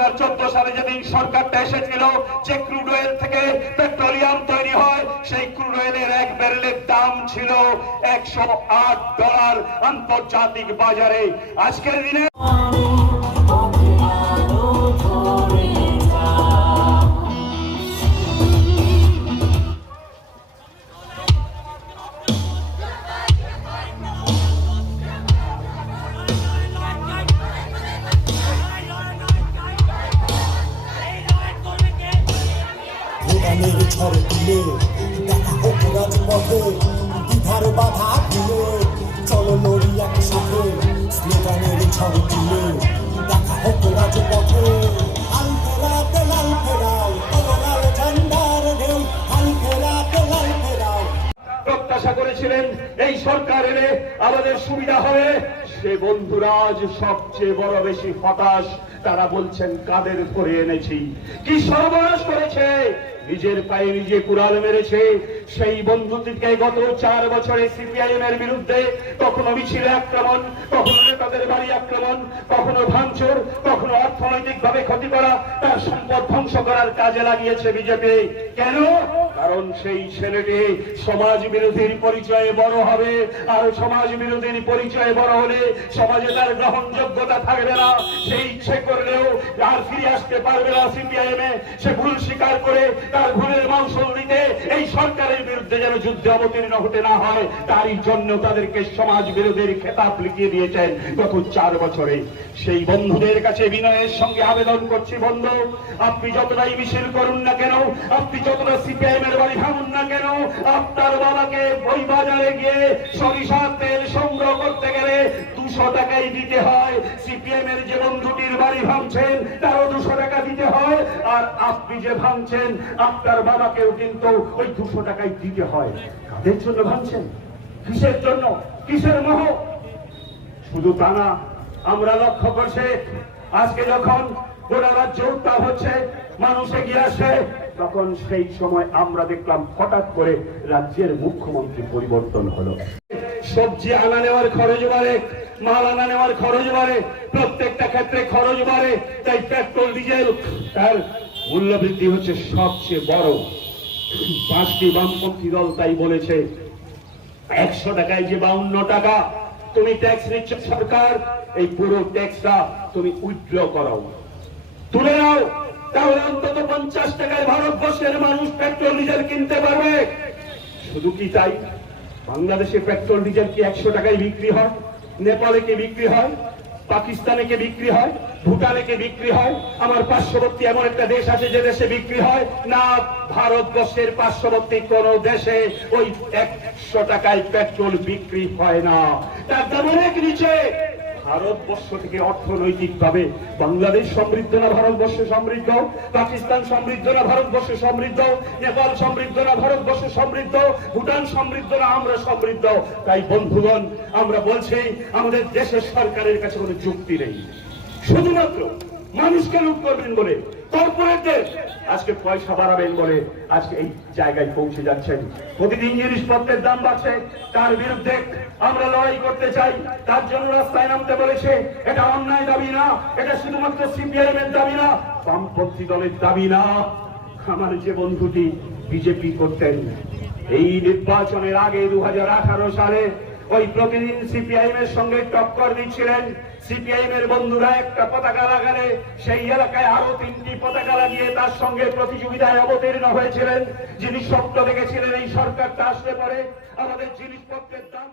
2014 সালে যেদিন সরকারটা এসেছিল, যে ক্রুড অয়েল থেকে পেট্রোলিয়াম তৈরি হয়, সেই ক্রুড অয়েলের এক ব্যারেলের দাম ছিল $108 আন্তর্জাতিক বাজারে। আজকের দিনে ঝড় তুলে দেখা হোক রাজপথে, দ্বিধার বাধা তুলে চলো লড়ি একসাথে। স্লোগানের ঝড় তুলে দেখা হোক রাজপথে, হাল ফেরাতে লাল ফেরাও, লাল ঝান্ডার ঢেউ, হাল ফেরাতে লাল ফেরাও। প্রত্যাশা করেছিলেন এই সরকার এলে আমাদের সুবিধা হবে, সে বন্ধুরা আজ সবচেয়ে বড় বেশি হতাশ। তারা বলছেন কাদের করে এনেছি, কি সর্বনাশ করেছে, নিজের পায়ে নিজে কুড়াল মেরেছে। সেই বন্ধুটিকে গত 4 বছরে সিপিআইএম এর বিরুদ্ধে কখনো মিছিলে আক্রমণ, কখনো নেতাদের বাড়ি আক্রমণ, কখনো ভাঙচুর, কখনো অর্থনৈতিক ভাবে ক্ষতি করা, তার সম্পদ ধ্বংস করার কাজে লাগিয়েছে বিজেপি। কেন? কারণ সেই ছেলেটি সমাজ বিরোধীর পরিচয়ে বড় হবে, আর সমাজ বিরোধীর পরিচয়ে বড় হলে সমাজে তার গ্রহণযোগ্যতা থাকবে না। সে ইচ্ছে করলেও আর ফিরে আসতে পারবে না সিপিআইএম এ। সে ভুল স্বীকার করে তার ভুলের মাসুল দিতে এই সরকারের বিরুদ্ধে যেন যুদ্ধে অবতীর্ণ হতে না হয়, তারই জন্য তাদেরকে সমাজ বিরোধীর খেতাব লিখিয়ে দিয়েছেন গত 4 বছরে। সেই বন্ধুদের কাছে বিনয়ের সঙ্গে আবেদন করছি, বন্ধু, আপনি যতটাই মিছিল করুন না কেন, আপনি যতটা সিপিআইএম এর বাড়ি ভাঙুন না কেন, আপনার বাবাকে বই বাজারে গিয়ে সরিষার তেল সংগ্রহ করতে গেলে 200 টাকাই দিতে হয়। সিপিএম এর যে বন্ধুটির বাড়ি ভাঙছেন তারও 200 টাকা দিতে হয়, আর আপনি যে ভাঙছেন আপনার বাবাকেও কিন্তু ওই 200 টাকাই দিতে হয়। কাদের জন্য ভাঙছেন? কিসের জন্য? কিসের মোহ? শুধু তা না, আমরা লক্ষ্য করছি আজকে যখন গোটা রাজ্য উত্তাপ হচ্ছে, মানুষ এগিয়ে আসে, তখন সেই সময় আমরা দেখলাম হঠাৎ করে রাজ্যের মুখ্যমন্ত্রী পরিবর্তন হলো। সবজি আনা নেওয়ার খরচ বাড়ে, মাল আনা নেওয়ার খরচ বাড়ে, প্রত্যেকটা ক্ষেত্রে খরচ বাড়ে। তাই পেট্রোল ডিজেল তার মূল্য বৃদ্ধি হচ্ছে সবচেয়ে বড়। 5টি বামপন্থী দল তাই বলেছে 100 টাকায় যে 52 টাকা তুমি ট্যাক্স নিচ্ছ সরকার, এই পুরো ট্যাক্সটা তুমি উইথড্র করাও, তুলে নাও, তাহলে অন্তত 50 টাকায় ভারতবর্ষের মানুষ পেট্রোল ডিজেল কিনতে পারবে। শুধু কি তাই, বাংলাদেশে পেট্রোল ডিজেল কি 100 টাকায় বিক্রি হয়? নেপালে কি বিক্রি হয়? পাকিস্তানে কে বিক্রি হয়? ভুটানে কে বিক্রি হয়? আমার পার্শ্ববর্তী এমন একটা দেশ আছে যে দেশে বিক্রি হয় না? ভারতবর্ষের পার্শ্ববর্তী কোন দেশে ওই 100 টাকায় পেট্রোল বিক্রি হয় না, তার দাম অনেক নিচে। ভারতবর্ষ থেকে অর্থনৈতিক ভাবে বাংলাদেশ সমৃদ্ধ না ভারতবর্ষ সমৃদ্ধ? পাকিস্তান সমৃদ্ধ না ভারতবর্ষ সমৃদ্ধ? নেপাল সমৃদ্ধ না ভারতবর্ষ সমৃদ্ধ? ভুটান সমৃদ্ধ না আমরা সমৃদ্ধ? তাই বন্ধুগণ, আমরা বলছি আমাদের দেশের সরকারের কাছে কোনো যুক্তি নেই, শুধুমাত্র মানুষকে লুট করবেন বলে, কর্পোরেটদের আজকে পয়সা বাড়াবেন বলে আজকে এই জায়গায় পৌঁছে যাচ্ছেন। প্রতিদিন জিনিসপত্রের দাম বাড়ছে, তার বিরুদ্ধে আমরা লড়াই করতে চাই, তার জন্য রাস্তায় নামতে বলেছে। এটা অন্যায় দাবি না, এটা শুধুমাত্র সিপিআইএম এর দাবি না, বামপন্থী দলের দাবি না। আমার যে বন্ধুটি বিজেপি করতেন, এই নির্বাচনের আগে 2018 সালে ওই প্রতিদিন সিপিআইএম এর সঙ্গে টক্কর দিচ্ছিলেন। সিপিআইএম এর বন্ধুরা একটা পতাকা লাগালে সেই এলাকায় আরো 3টি পতাকা লাগিয়ে তার সঙ্গে প্রতিযোগিতায় অবতীর্ণ হয়েছিলেন। যিনি স্বপ্ন দেখেছিলেন এই সরকারটা আসলে পরে আমাদের জিনিসপত্রের দাম